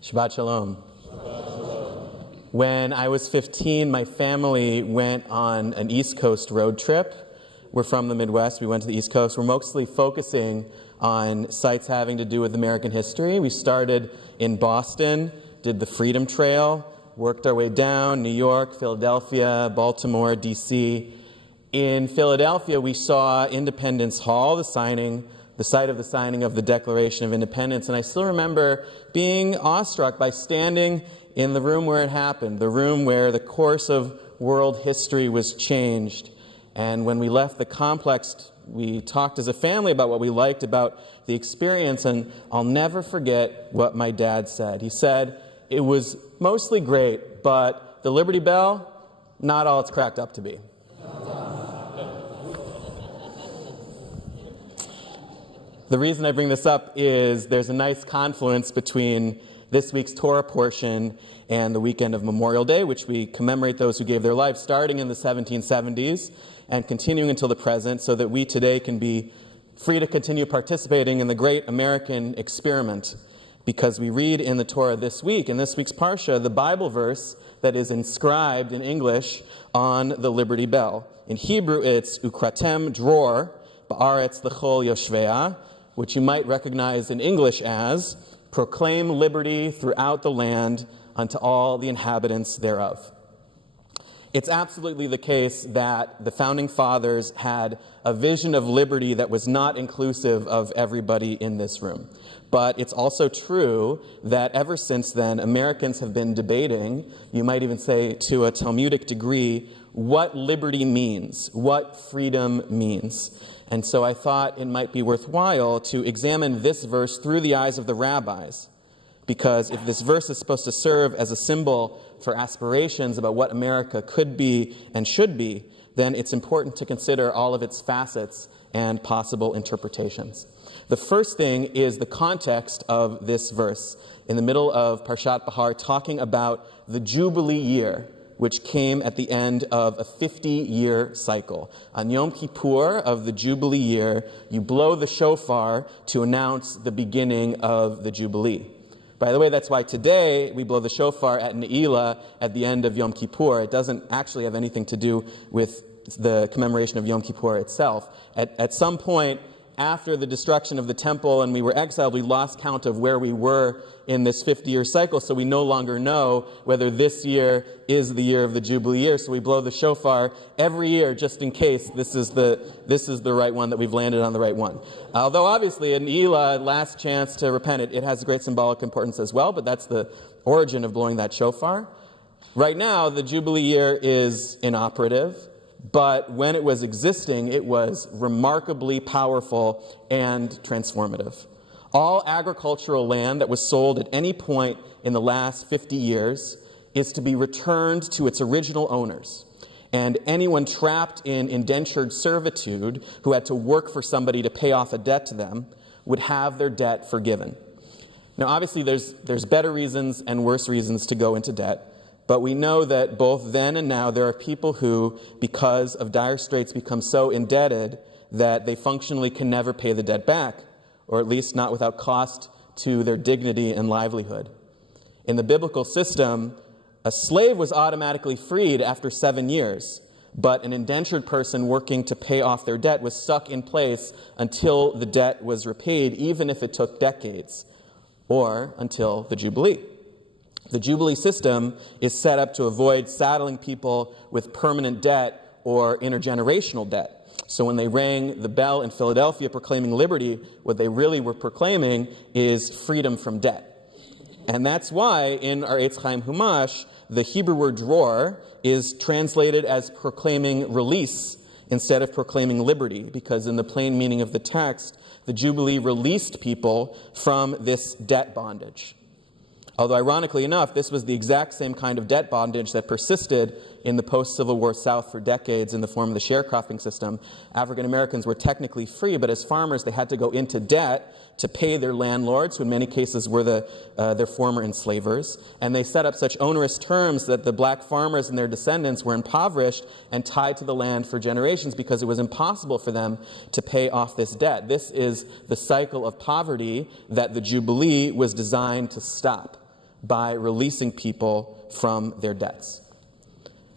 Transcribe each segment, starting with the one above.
Shabbat Shalom. When I was 15, my family went on an East Coast road trip. We're from the Midwest. We went to the East Coast. We're mostly focusing on sites having to do with American history. We started in Boston, did the Freedom Trail, worked our way down, New York, Philadelphia, Baltimore, D.C. In Philadelphia, we saw Independence Hall, the site of the signing of the Declaration of Independence. And I still remember being awestruck by standing in the room where it happened, the room where the course of world history was changed. And when we left the complex, we talked as a family about what we liked about the experience, and I'll never forget what my dad said. He said, "It was mostly great, but the Liberty Bell, not all it's cracked up to be." The reason I bring this up is there's a nice confluence between this week's Torah portion and the weekend of Memorial Day, which we commemorate those who gave their lives starting in the 1770s and continuing until the present, so that we today can be free to continue participating in the great American experiment. Because we read in the Torah this week, in this week's Parsha, the Bible verse that is inscribed in English on the Liberty Bell. In Hebrew, it's Ukratem Dror, Ba'aretz L'chol Yoshvea, which you might recognize in English as, proclaim liberty throughout the land unto all the inhabitants thereof. It's absolutely the case that the Founding Fathers had a vision of liberty that was not inclusive of everybody in this room. But it's also true that ever since then, Americans have been debating, you might even say to a Talmudic degree, what liberty means, what freedom means. And so I thought it might be worthwhile to examine this verse through the eyes of the rabbis, because if this verse is supposed to serve as a symbol for aspirations about what America could be and should be, then it's important to consider all of its facets and possible interpretations. The first thing is the context of this verse, in the middle of Parshat Bahar, talking about the Jubilee year, which came at the end of a 50-year cycle. On Yom Kippur of the Jubilee year, you blow the shofar to announce the beginning of the Jubilee. By the way, that's why today we blow the shofar at Ne'ilah at the end of Yom Kippur. It doesn't actually have anything to do with the commemoration of Yom Kippur itself. At some point after the destruction of the temple and we were exiled, we lost count of where we were in this 50-year cycle, so we no longer know whether this year is the year of the Jubilee year. So we blow the shofar every year just in case this is the right one, that we've landed on the right one. Although obviously in Ne'ilah, last chance to repent, it has great symbolic importance as well, but that's the origin of blowing that shofar. Right now, the Jubilee year is inoperative, but when it was existing, it was remarkably powerful and transformative. All agricultural land that was sold at any point in the last 50 years is to be returned to its original owners. And anyone trapped in indentured servitude who had to work for somebody to pay off a debt to them would have their debt forgiven. Now, obviously, there's better reasons and worse reasons to go into debt. But we know that both then and now there are people who, because of dire straits, become so indebted that they functionally can never pay the debt back, or at least not without cost to their dignity and livelihood. In the biblical system, a slave was automatically freed after 7 years, but an indentured person working to pay off their debt was stuck in place until the debt was repaid, even if it took decades, or until the Jubilee. The Jubilee system is set up to avoid saddling people with permanent debt or intergenerational debt. So when they rang the bell in Philadelphia proclaiming liberty, what they really were proclaiming is freedom from debt. And that's why in our Eitz Chaim Humash, the Hebrew word dror is translated as proclaiming release instead of proclaiming liberty, because in the plain meaning of the text, the Jubilee released people from this debt bondage. Although ironically enough, this was the exact same kind of debt bondage that persisted in the post-Civil War South for decades in the form of the sharecropping system. African Americans were technically free, but as farmers they had to go into debt to pay their landlords, who in many cases were their former enslavers. And they set up such onerous terms that the black farmers and their descendants were impoverished and tied to the land for generations because it was impossible for them to pay off this debt. This is the cycle of poverty that the Jubilee was designed to stop. by releasing people from their debts.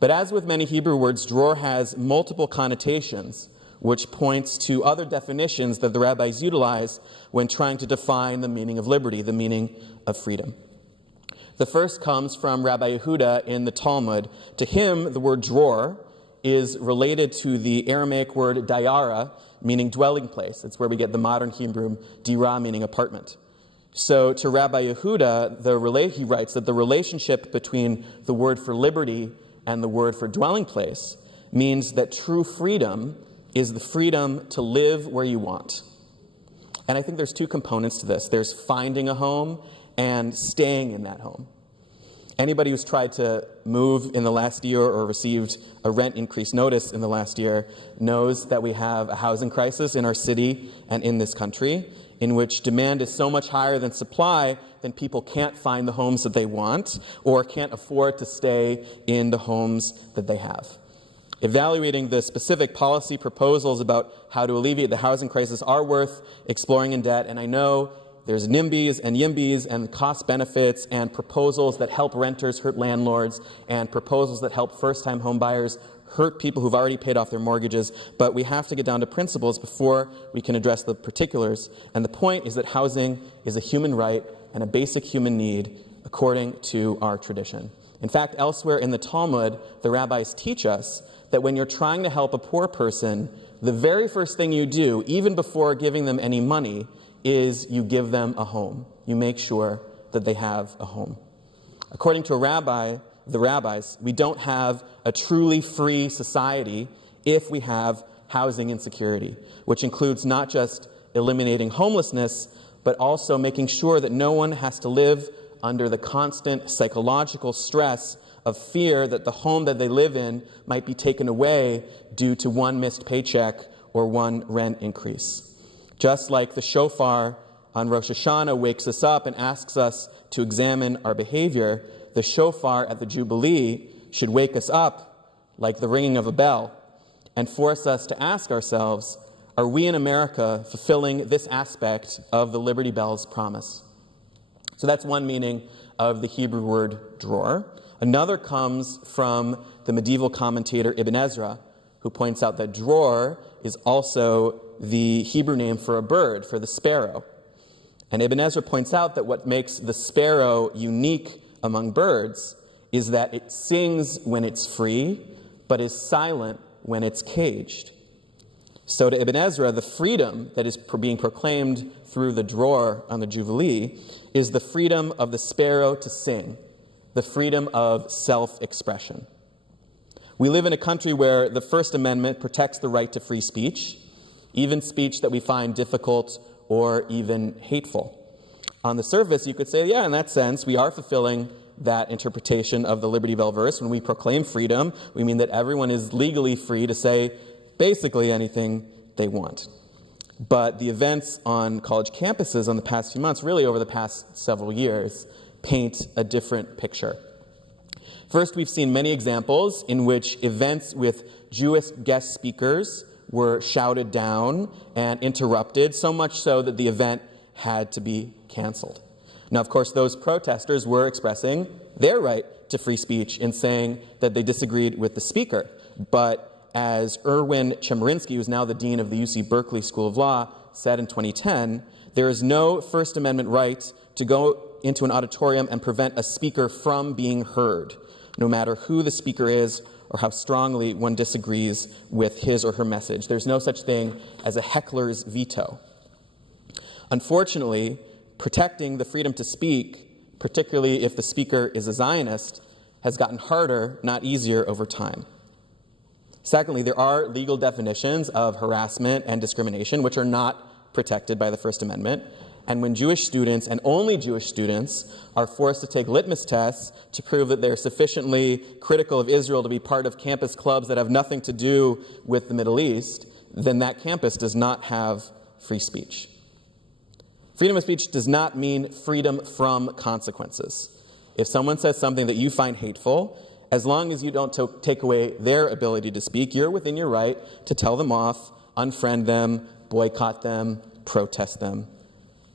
But as with many Hebrew words, dror has multiple connotations, which points to other definitions that the rabbis utilize when trying to define the meaning of liberty, the meaning of freedom. The first comes from Rabbi Yehuda in the Talmud. To him, the word dror is related to the Aramaic word dayara, meaning dwelling place. It's where we get the modern Hebrew dira, meaning apartment. So to Rabbi Yehuda, he writes that the relationship between the word for liberty and the word for dwelling place means that true freedom is the freedom to live where you want. And I think there's two components to this. There's finding a home and staying in that home. Anybody who's tried to move in the last year or received a rent increase notice in the last year knows that we have a housing crisis in our city and in this country, in which demand is so much higher than supply that people can't find the homes that they want or can't afford to stay in the homes that they have. Evaluating the specific policy proposals about how to alleviate the housing crisis are worth exploring in depth, and I know there's NIMBYs and YIMBYs and cost benefits and proposals that help renters hurt landlords and proposals that help first-time home buyers hurt people who've already paid off their mortgages, but we have to get down to principles before we can address the particulars. And the point is that housing is a human right and a basic human need according to our tradition. In fact, elsewhere in the Talmud, the rabbis teach us that when you're trying to help a poor person, the very first thing you do, even before giving them any money, is you give them a home. You make sure that they have a home. According to the rabbis, we don't have a truly free society if we have housing insecurity, which includes not just eliminating homelessness, but also making sure that no one has to live under the constant psychological stress of fear that the home that they live in might be taken away due to one missed paycheck or one rent increase. Just like the shofar on Rosh Hashanah wakes us up and asks us to examine our behavior, the shofar at the Jubilee should wake us up like the ringing of a bell and force us to ask ourselves, are we in America fulfilling this aspect of the Liberty Bell's promise? So that's one meaning of the Hebrew word dror. Another comes from the medieval commentator Ibn Ezra, who points out that dror is also the Hebrew name for a bird, for the sparrow. And Ibn Ezra points out that what makes the sparrow unique among birds is that it sings when it's free, but is silent when it's caged. So to Ibn Ezra, the freedom that is being proclaimed through the dror on the Jubilee is the freedom of the sparrow to sing, the freedom of self-expression. We live in a country where the First Amendment protects the right to free speech, even speech that we find difficult or even hateful. On the surface, you could say, yeah, in that sense, we are fulfilling that interpretation of the Liberty Bell verse. When we proclaim freedom, we mean that everyone is legally free to say basically anything they want. But the events on college campuses on the past few months, really over the past several years, paint a different picture. First, we've seen many examples in which events with Jewish guest speakers were shouted down and interrupted, so much so that the event had to be canceled. Now, of course, those protesters were expressing their right to free speech in saying that they disagreed with the speaker. But as Erwin Chemerinsky, who's now the dean of the UC Berkeley School of Law, said in 2010, there is no First Amendment right to go into an auditorium and prevent a speaker from being heard, no matter who the speaker is or how strongly one disagrees with his or her message. There's no such thing as a heckler's veto. Unfortunately, protecting the freedom to speak, particularly if the speaker is a Zionist, has gotten harder, not easier, over time. Secondly, there are legal definitions of harassment and discrimination which are not protected by the First Amendment. And when Jewish students, and only Jewish students, are forced to take litmus tests to prove that they're sufficiently critical of Israel to be part of campus clubs that have nothing to do with the Middle East, then that campus does not have free speech. Freedom of speech does not mean freedom from consequences. If someone says something that you find hateful, as long as you don't take away their ability to speak, you're within your right to tell them off, unfriend them, boycott them, protest them.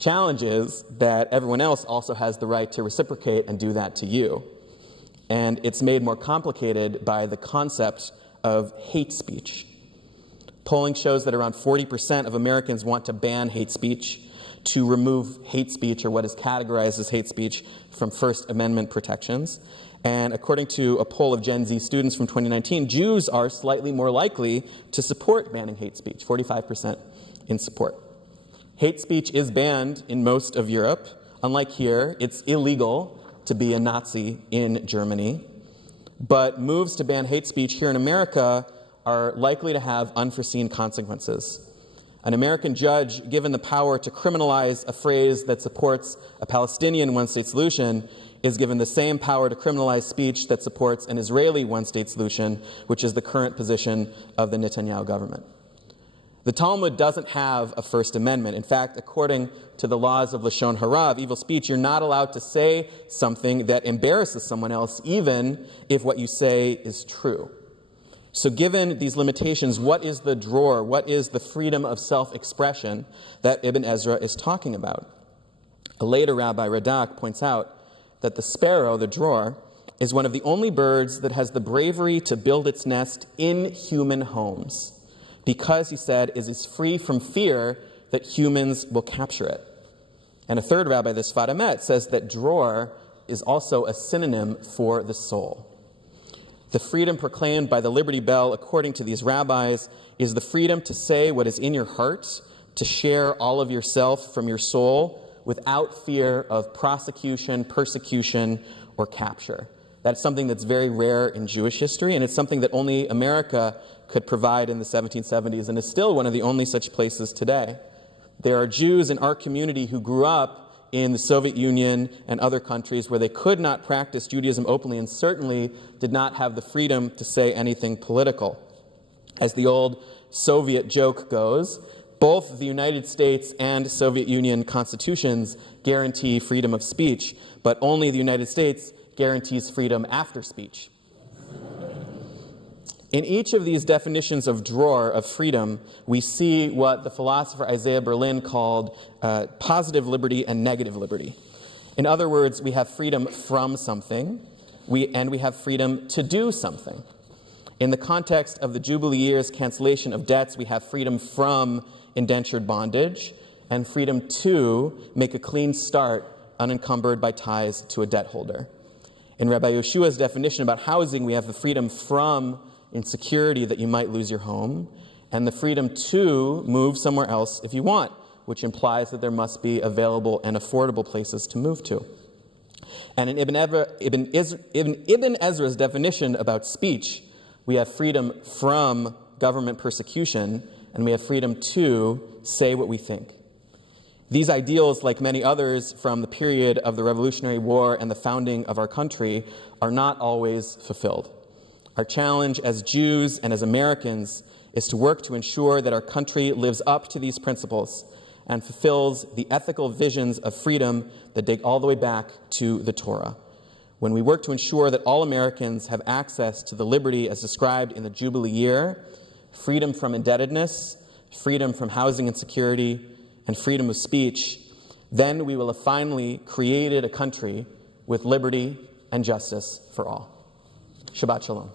challenge is that everyone else also has the right to reciprocate and do that to you. And it's made more complicated by the concept of hate speech. Polling shows that around 40% of Americans want to ban hate speech, to remove hate speech, or what is categorized as hate speech, from First Amendment protections. And according to a poll of Gen Z students from 2019, Jews are slightly more likely to support banning hate speech, 45% in support. Hate speech is banned in most of Europe. Unlike here, it's illegal to be a Nazi in Germany. But moves to ban hate speech here in America are likely to have unforeseen consequences. An American judge, given the power to criminalize a phrase that supports a Palestinian one-state solution, is given the same power to criminalize speech that supports an Israeli one-state solution, which is the current position of the Netanyahu government. The Talmud doesn't have a First Amendment. In fact, according to the laws of Lashon Hara, of evil speech, you're not allowed to say something that embarrasses someone else, even if what you say is true. So given these limitations, what is the dror? What is the freedom of self-expression that Ibn Ezra is talking about? A later rabbi, Radak, points out that the sparrow, the dror, is one of the only birds that has the bravery to build its nest in human homes, because, he said, it is free from fear that humans will capture it. And a third rabbi, the Sfat Emet, says that dror is also a synonym for the soul. The freedom proclaimed by the Liberty Bell, according to these rabbis, is the freedom to say what is in your heart, to share all of yourself from your soul without fear of prosecution, persecution, or capture. That's something that's very rare in Jewish history, and it's something that only America could provide in the 1770s, and is still one of the only such places today. There are Jews in our community who grew up in the Soviet Union and other countries where they could not practice Judaism openly, and certainly did not have the freedom to say anything political. As the old Soviet joke goes, both the United States and Soviet Union constitutions guarantee freedom of speech, but only the United States guarantees freedom after speech. In each of these definitions of dror, of freedom, we see what the philosopher Isaiah Berlin called positive liberty and negative liberty. In other words, we have freedom from something, and we have freedom to do something. In the context of the Jubilee year's cancellation of debts, we have freedom from indentured bondage and freedom to make a clean start unencumbered by ties to a debt holder. In Rabbi Yeshua's definition about housing, we have the freedom from insecurity that you might lose your home, and the freedom to move somewhere else if you want, which implies that there must be available and affordable places to move to. And in Ibn Ezra's definition about speech, we have freedom from government persecution, and we have freedom to say what we think. These ideals, like many others from the period of the Revolutionary War and the founding of our country, are not always fulfilled. Our challenge as Jews and as Americans is to work to ensure that our country lives up to these principles and fulfills the ethical visions of freedom that date all the way back to the Torah. When we work to ensure that all Americans have access to the liberty as described in the Jubilee year, freedom from indebtedness, freedom from housing insecurity, and freedom of speech, then we will have finally created a country with liberty and justice for all. Shabbat Shalom.